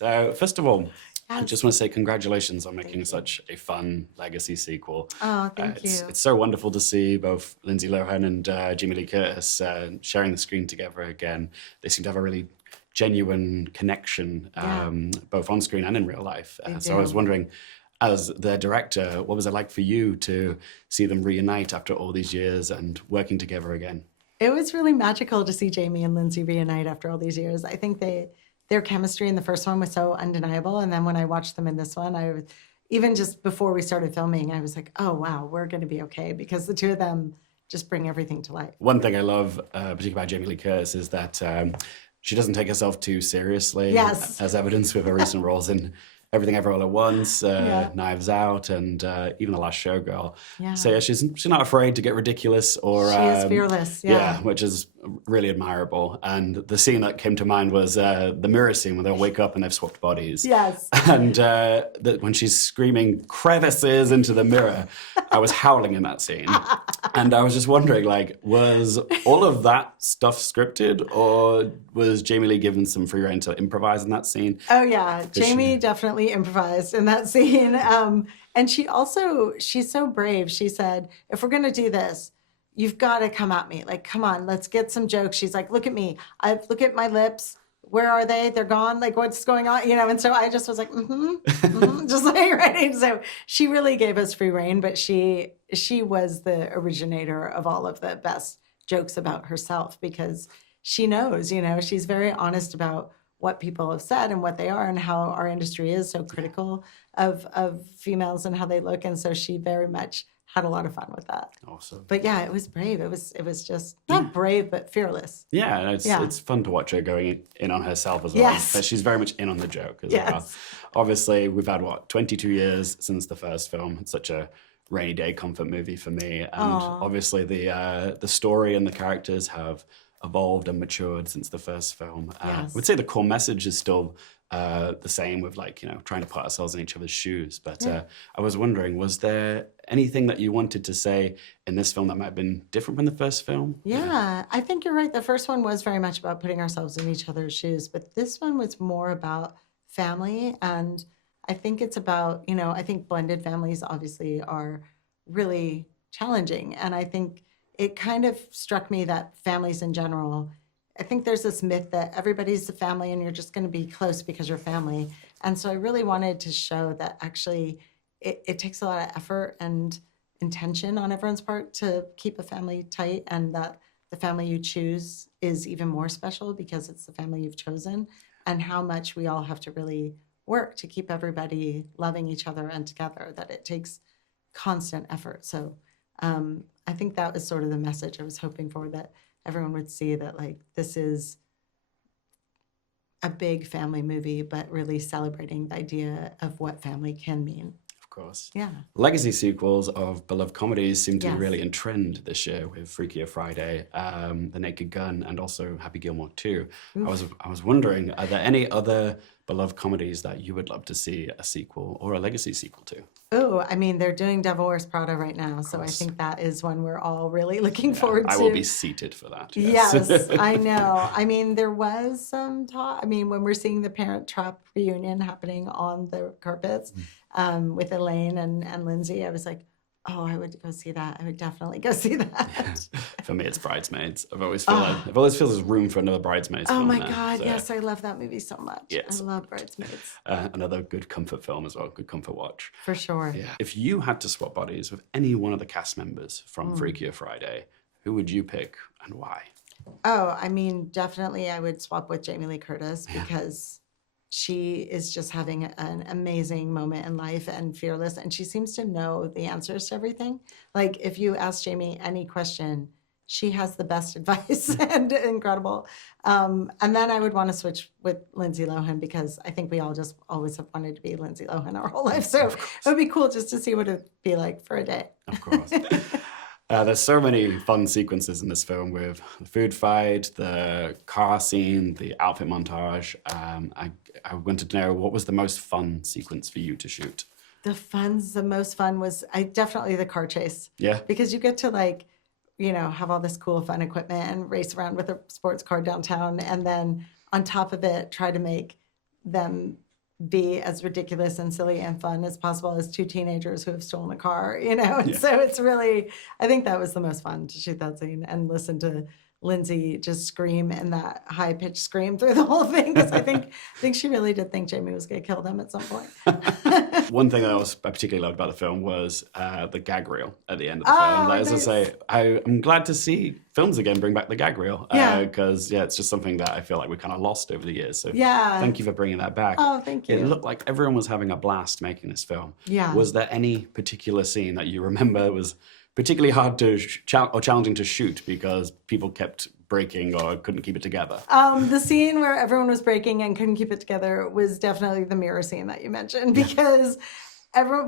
So first of all, I Yes. just want to say congratulations on making such a fun legacy sequel. Oh, thank you. It's so wonderful to see both Lindsay Lohan and Jamie Lee Curtis sharing the screen together again. They seem to have a really genuine connection, both on screen and in real life. So I was wondering, as their director, what was it like for you to see them reunite after all these years and working together again? It was really magical to see Jamie and Lindsay reunite after all these years. I think their chemistry in the first one was so undeniable. And then when I watched them in this one, even just before we started filming, I was like, oh, wow, we're going to be okay, because the two of them just bring everything to life. One thing I love, particularly about Jamie Lee Curtis, is that she doesn't take herself too seriously, as evidenced with her recent roles in Everything Ever All at Once, Knives Out, and even The Last Showgirl. Yeah. So yeah, she's not afraid to get ridiculous or... She is fearless, which is really admirable. And the scene that came to mind was the mirror scene where they'll wake up and they've swapped bodies. Yes. And when she's screaming crevices into the mirror, I was howling in that scene. And I was just wondering, was all of that stuff scripted, or was Jamie Lee given some free rein to improvise in that scene? Oh, yeah. Jamie definitely improvised in that scene. And she's so brave. She said, if we're going to do this, you've got to come at me. Like, come on, let's get some jokes. She's like, look at me. Look at my lips. Where are they? They're gone. Like, what's going on? And so I just was like, just like ready. So she really gave us free rein, but she was the originator of all of the best jokes about herself, because she knows, she's very honest about what people have said and what they are, and how our industry is so critical of females and how they look. And so she very much had a lot of fun with that. Awesome. But yeah, it was brave. It was just not brave, but fearless. Yeah, it's fun to watch her going in on herself as well. Yes. But she's very much in on the joke as well. Obviously, we've had, 22 years since the first film. It's such a rainy day comfort movie for me. And obviously the story and the characters have evolved and matured since the first film. I would say the core message is still the same, with trying to put ourselves in each other's shoes. But I was wondering, was there anything that you wanted to say in this film that might have been different from the first film? Yeah, I think you're right. The first one was very much about putting ourselves in each other's shoes, but this one was more about family. And I think it's about, I think blended families obviously are really challenging. And I think it kind of struck me that families in general, I think there's this myth that everybody's a family and you're just going to be close because you're family. And so I really wanted to show that actually it takes a lot of effort and intention on everyone's part to keep a family tight, and that the family you choose is even more special because it's the family you've chosen, and how much we all have to really work to keep everybody loving each other and together, that it takes constant effort. So I think that was sort of the message I was hoping for, that everyone would see that this is a big family movie, but really celebrating the idea of what family can mean. Of course. Yeah. Legacy sequels of beloved comedies seem to be really in trend this year, with Freakier Friday, The Naked Gun, and also Happy Gilmore 2. I was wondering, are there any other beloved comedies that you would love to see a sequel or a legacy sequel to? Oh, I mean, they're doing Devil Wears Prada right now, so I think that is one we're all really looking forward to. I will be seated for that. Yes, I know. I mean, there was some talk. I mean, when we're seeing the Parent Trap reunion happening on the carpets with Elaine and Lindsay, I was like, oh, I would go see that. I would definitely go see that. For me, it's Bridesmaids. I've always felt there's room for another Bridesmaids film. Oh my God, yes, I love that movie so much. Yes. I love Bridesmaids. Another good comfort film as well, good comfort watch. For sure. Yeah. If you had to swap bodies with any one of the cast members from Freakier Friday, who would you pick and why? Oh, I mean, definitely I would swap with Jamie Lee Curtis, because she is just having an amazing moment in life and fearless. And she seems to know the answers to everything. Like, if you ask Jamie any question, she has the best advice and incredible. And then I would want to switch with Lindsay Lohan, because I think we all just always have wanted to be Lindsay Lohan our whole life. So it would be cool just to see what it would be like for a day. Of course. There's so many fun sequences in this film, with the food fight, the car scene, the outfit montage. I wanted to know, what was the most fun sequence for you to shoot? The most fun was definitely the car chase. Yeah. Because you get to have all this cool fun equipment and race around with a sports car downtown, and then on top of it, try to make them be as ridiculous and silly and fun as possible as two teenagers who have stolen a car, And so it's really, I think that was the most fun to shoot that scene and listen to Lindsay just scream in that high pitched scream through the whole thing, because I think she really did think Jamie was going to kill them at some point. One thing I particularly loved about the film was the gag reel at the end of the film. Like, as I say, I'm glad to see films again bring back the gag reel, because it's just something that I feel like we kind of lost over the years. So thank you for bringing that back. Oh, thank you. It looked like everyone was having a blast making this film. Yeah. Was there any particular scene that you remember was particularly hard to or challenging to shoot because people kept breaking or couldn't keep it together? The scene where everyone was breaking and couldn't keep it together was definitely the mirror scene that you mentioned, because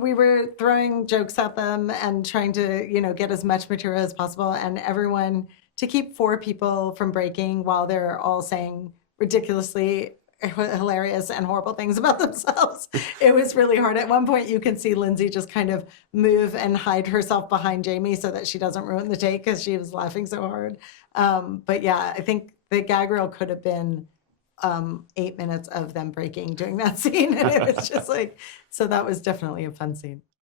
we were throwing jokes at them and trying to, get as much material as possible, and everyone, to keep 4 people from breaking while they're all saying ridiculously hilarious and horrible things about themselves. It was really hard. At one point, you can see Lindsay just kind of move and hide herself behind Jamie so that she doesn't ruin the take, because she was laughing so hard. But yeah, I think the gag reel could have been 8 minutes of them breaking during that scene. And it was just like, so that was definitely a fun scene.